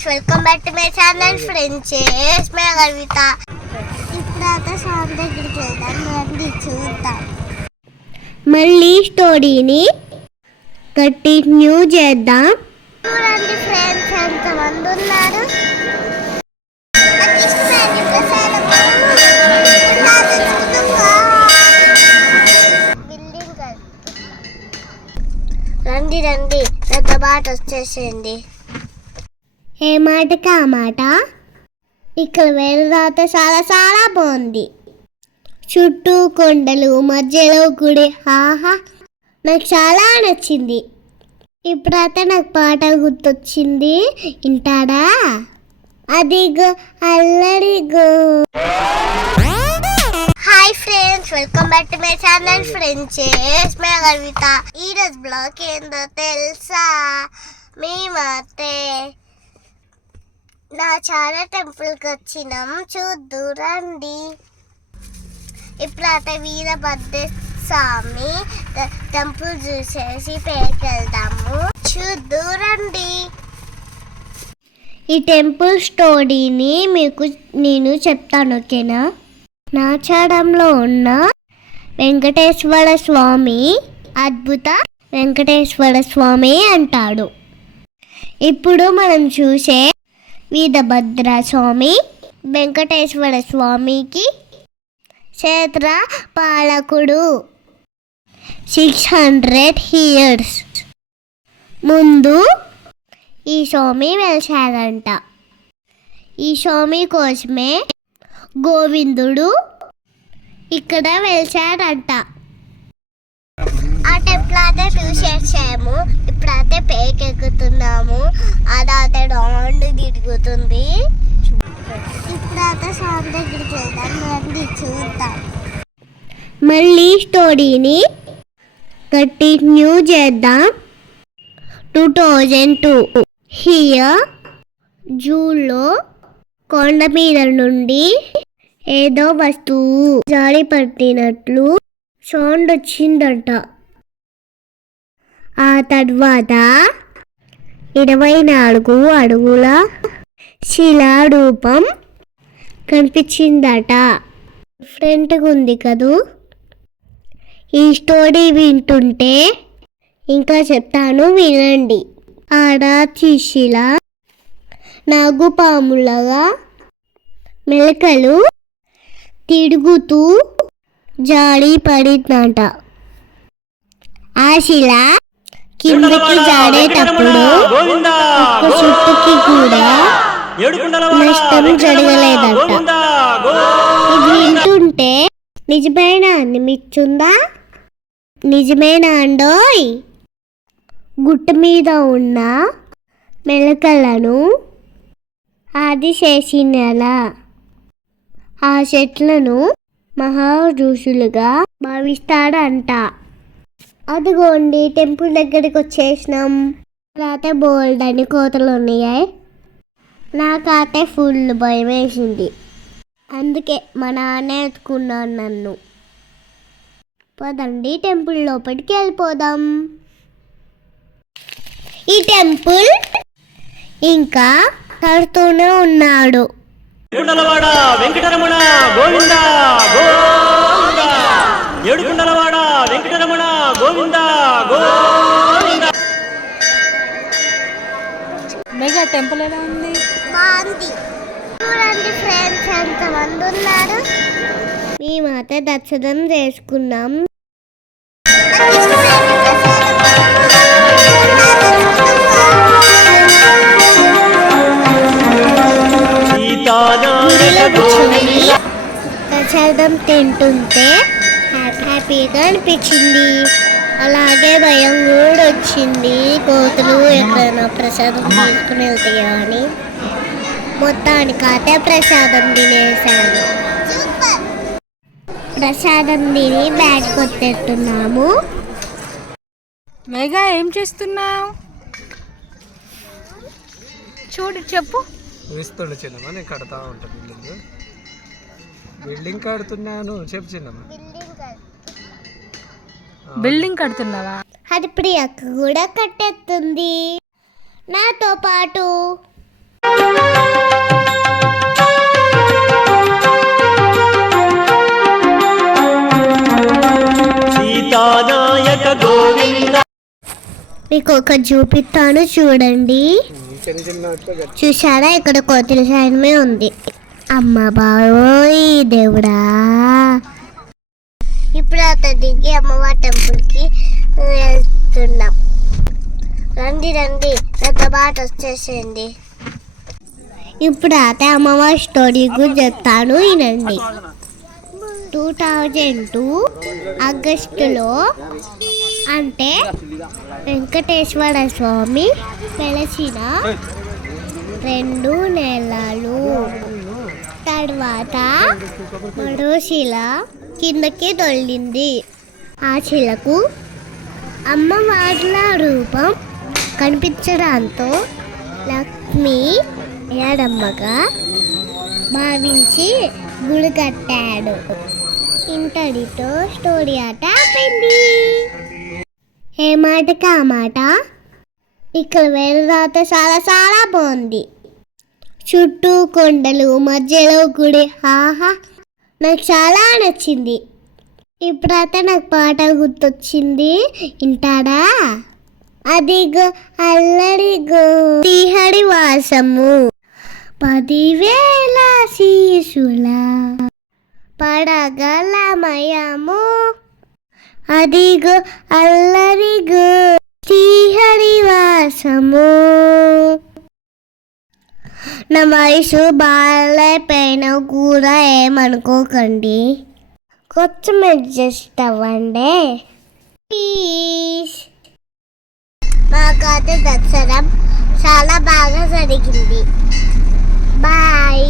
Friends welcome back to my channel friends మే కవిత ఇప్పుడైతే song దగ్గరికి వెళ్దాం. రండి చూద్దాం. మళ్ళీ స్టోరీని కంటిన్యూ చేద్దాం. చూడండి ఫ్రెండ్స్ ఎంతమంది ఉన్నారు. రండి రండి. పెద్ద మాట వచ్చేసింది. ఏ మాటకి ఆ మాట? ఇక్కడ వేరుదాత చాలా చాలా బాగుంది. చుట్టూ కొండలు మధ్యలో గుడి. ఆహా నాకు చాలా నచ్చింది. ఇప్పుడైతే నాకు పాట గుర్తొచ్చింది. వింటాడా? అదిగో అల్లడిగో hi friends welcome back to my channel friends మే కవిత ఈరోజు బ్లాగ్ ఏందో తెలుసా? మేమైతే నా చాలా టెంపుల్కి వచ్చినాం. చూద్దు రండి అత వీరభద్ర స్వామి టెంపుల్ చూసేసి పేరుకి వెళ్దాము రండి ఈ టెంపుల్ స్టోరీని మీకు నేను చెప్తాను ఓకేనా? నాచారంలో ఉన్న వెంకటేశ్వర స్వామి అద్భుత వెంకటేశ్వర స్వామి అంటాడు. ఇప్పుడు మనం చూసే వీరభద్ర స్వామి వెంకటేశ్వర స్వామికి క్షేత్ర పాలకుడు. సిక్స్ హండ్రెడ్ ఇయర్స్ ముందు ఈ స్వామి వెలిశారంట ఈ స్వామి కోసమే గోవిందుడు ఇక్కడ వెలిశాడంట ఆ టెంపుల్ అయితే చూసేసాము ఇప్పుడైతే పేక్ ఎక్కుతున్నాము. అదైతే రౌండ్ తిరుగుతుంది. ఇప్పుడైతే స్వామి దగ్గరికి వెళ్తాం రండి చూద్దాం. మళ్ళీ స్టోరీని కంటిన్యూ చేద్దాం. Two thousand two. హియర్ జూలో కొండ మీద నుండి ఏదో వస్తువు జారి పట్టినట్లు సౌండ్ వచ్చిందట. ఆ తర్వాత ఇరవై నాలుగు అడుగుల శిలారూపం కనిపించిందట. ఫ్రెంట్గా ఉంది కదూ? ఈ స్టోరీ వింటుంటే ఇంకా చెప్తాను వినండి. ఆడ శిల నాగుపాములగా మెలకలు తిరుగుతూ జాలి పడిందట ఆ శిల కిందకి జాడేటప్పుడు ఒక్క చుట్టుకి కూడా నష్టం జరగలేదంట. ఇది వింటుంటే నిజమేనా? అనిపించుందా నిజమేనా అండోయ్? గుట్ట మీద ఉన్న మెలకలను ఆదిశేషినెల ఆ చెట్లను మహా ఋషులుగా భావిస్తాడంట. అదిగోండి టెంపుల్ దగ్గరికి వచ్చేసినాం. తర్వాత బోల్డ్ అని కోతలు ఉన్నాయి. నాకైతే ఫుల్ భయం వేసింది. అందుకే మా నాన్న ఎత్తుకున్నాను నన్ను. పోదండి టెంపుల్ లోపలికి వెళ్ళిపోదాం. ఈ టెంపుల్ ఇంకా తడుతూనే ఉన్నాడు. వెంకటరమణ గోవిందా. టెంపుల్ ఎలా ఉంది? బాగుంది. చూడండి ఫ్రెండ్స్ ఎంతమంది ఉన్నారు? మేమైతే దర్శనం చేసుకున్నాం. గుడిలో ప్రసాదం తింటుంటే హ్యాపీగా అనిపించింది. అలాగే భయం కూడా వచ్చింది. కోతులు ఎక్కడైనా ప్రసాదం తీసుకుని వెళ్తాయో అని. మొత్తానికి అయితే ప్రసాదం తినేసాను ప్రసాదం తిని బ్యాగ్ కొత్తెట్టున్నాము మెగా ఏం చేస్తున్నావు? చూడు చెప్పు. ఇస్తుండు చిన్నమ్మ? నేను కడతా ఉంటా బిల్డింగ్. బిల్డింగ్ కడుతున్నాను. చెప్పు చిన్నమ్మ. బిల్డింగ్ కడుతున్నావా? హరిప్రియ కూడా కట్టేస్తుంది. నాతో పాటు. మీకు ఒక చూపిస్తాను చూడండి. చూసారా ఇక్కడ కోతిల సాయమే ఉంది. అమ్మ బాబోయ్ దేవుడా. ఇప్పుడు అతనికి అమ్మవారి టెంపుల్కి వెళ్తున్నాం. రండి రండి. పెద్ద బాట వచ్చేసేయండి. ఇప్పుడు అయితే అమ్మవారి స్టోరీ గురించి చెప్తాను వినండి. టూ థౌజండ్ టూ ఆగస్టులో అంటే వెంకటేశ్వర స్వామి వెలసిన రెండు నెలలు. తర్వాత మరో శిల కిందకి దొల్లింది ఆ శిలకు అమ్మవార్ల రూపం కనిపించడంతో లక్ష్మి ఏడమ్మగా భావించి గుడి కట్టాడు. ఇంతటితో స్టోరీ ఆట అయిపోయింది. ఏ మాటకి ఆ మాట? ఇక్కడ వేరే రాత చాలా చాలా బాగుంది. చుట్టూ కొండలు మధ్యలో గుడి. ఆహా నాకు చాలా నచ్చింది. ఇప్పుడైతే నాకు పాట గుర్తొచ్చింది. వింటాడా? అదిగో అల్లరిగో తీహడి వాసము. పదివేల శిశుల పడగలమయము అదిగో అల్లరిగో వాసము. నా వయసు బాగాలేపోయిన కూడా ఏమనుకోకండి. కొంచెం అడ్జస్ట్ అవ్వండి. ప్లీజ్ మాకైతే దసరా చాలా బాగా జరిగింది. బాయ్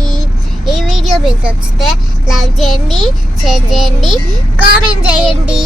ఈ వీడియో మీకు నచ్చితే లైక్ చేయండి షేర్ చేయండి కామెంట్ చేయండి.